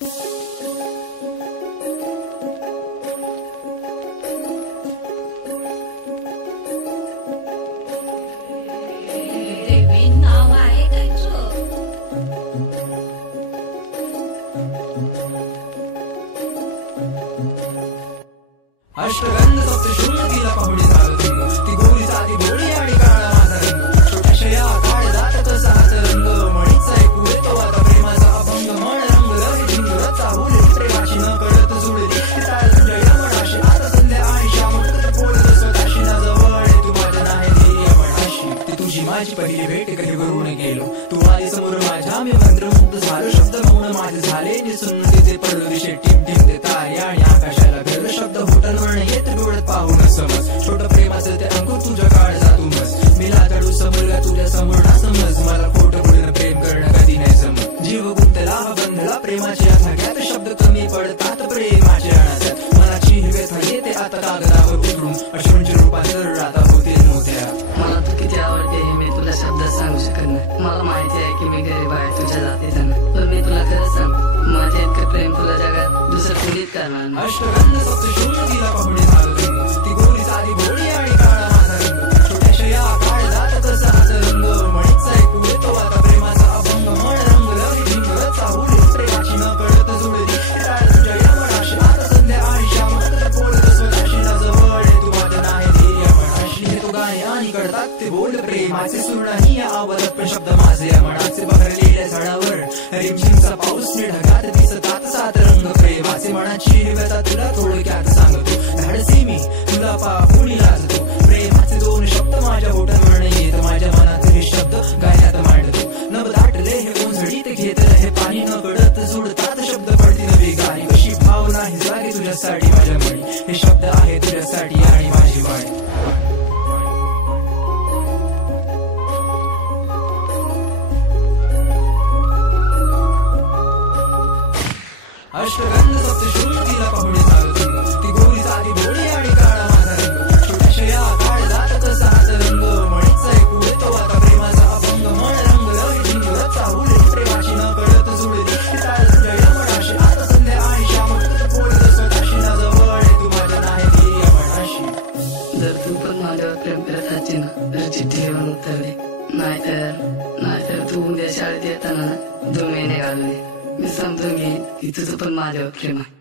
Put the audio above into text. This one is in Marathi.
अष्टगंध सप्तशृंगीला पाहुणी झालं रंग ती गोरी साधी भोळी आणि काळा माझा रंग छोट्याशा या काळजात कसा हाच रंग म्हणीच ऐकू येतो आता प्रेमाचा अभंग म्हण रंग रंग चाहुली प्रेमाची न कळत जुळली तुझ्या मनाशी आता संध्या आणि श्याम पोळत स्वतःशी ना जवळ तू माझ्या नाही ध्येय मनाशी ती तुझी माझी पहिली भेट कधी वरून गेलो तू आली समोर माझ्या मी मंत्रमुग्ध झालो शब्द मौन माझे झाले निसून तिथे पडलो दिशे टिम टिम ते तारे आणि आकाशाला भेटलो शब्द होटलवर येत डोळ्यात पाहून समज छोटं प्रेमाचं ते अंकुर तुझ्या काळजात उमस मिला तडू समोर तुझ्या समोर ना समज मला खोटं बोलणं प्रेम करणं कधी नाही समज जीव गुंतला बंधला प्रेमाच्या धाग्यात शब्द कमी पडतात प्रेमाच्या अनाथ्यात मनाची व्यथा येते आता कागदावर उतरून अश्रूंच्या रूपांतर आता होते मोठ्या मला तू किती आवडते हे मी तुला शब्दात सांगू शकत नाही मला माहिती आहे की मी गरीब आहे तुझ्या जातीचा पण मी तुला खरं सांग माझे इतकं प्रेम तुला जगात दुसरं कुणीच करणार नाही अष्टगंध सप्तशृंगीला पाहुणी झालं रंग ती गोरी साधी भोळी आणि काळा माझा रंग छोट्याशा या काळजात कसा हाच रंग म्हणीच ऐकू येतो आता प्रेमाचा अभंग म्हण रंग रंग चाहुली प्रेमाची न कळत जुळली तुझ्या या मनाशी आता संध्या आणि श्याम पोळत स्वतःशी ना जवळ तू माझ्या नाही ध्येय मनाशी हे तो गाणे आणि कळतात ते बोल प्रेमाचे सूर नाही आवडत पण शब्द माझे मनाचे बहरलेल्या झाडावर रिमझिमचा पाऊस ढगात दिसतात सात रंग प्रेमाचे मनाची व्यथा तुला थोडक्यात सांगतो धाडसी मी तुला पाहुणी लाजतो प्रेमाचे दोन शब्द माझ्या बोटांवर येत माझ्या मनाचे हे शब्द गायनात मांडतो नभ दाटले हे ओंजळीत घेत हे पाणी न कळत जुडतात शब्द पडती नवी गाणी कशी भावना ही जागी तुझ्यासाठी माझ्या मणी हे शब्द आहे तुझ्यासाठी आणि माझी वाणी अष्टगंध सप्तशृंगीला पाहुणी झालं रंग ती गोरी साधी भोळी आणि काळा माझा रंग छोट्याशा या काळजात कसा हाच रंग म्हणीच ऐकू येतो आता प्रेमाचा अभंग म्हण रंग रंग चाहुली प्रेमाची न कळत जुळली तुझ्या या मनाशी आता संध्या आणि श्याम पोळत स्वतःशी ना जवळ तू माझ्या नाही ध्येय मनाशी जर तू पण माझ्यावर प्रेम करत असती ना तर चिठ्ठी घेऊन उत्तरली नाहीतर तू उद्या शाळेत येताना 2 महिने घालवले मी समजून घेईन की तुझं पण माझ्यावर प्रेम आहे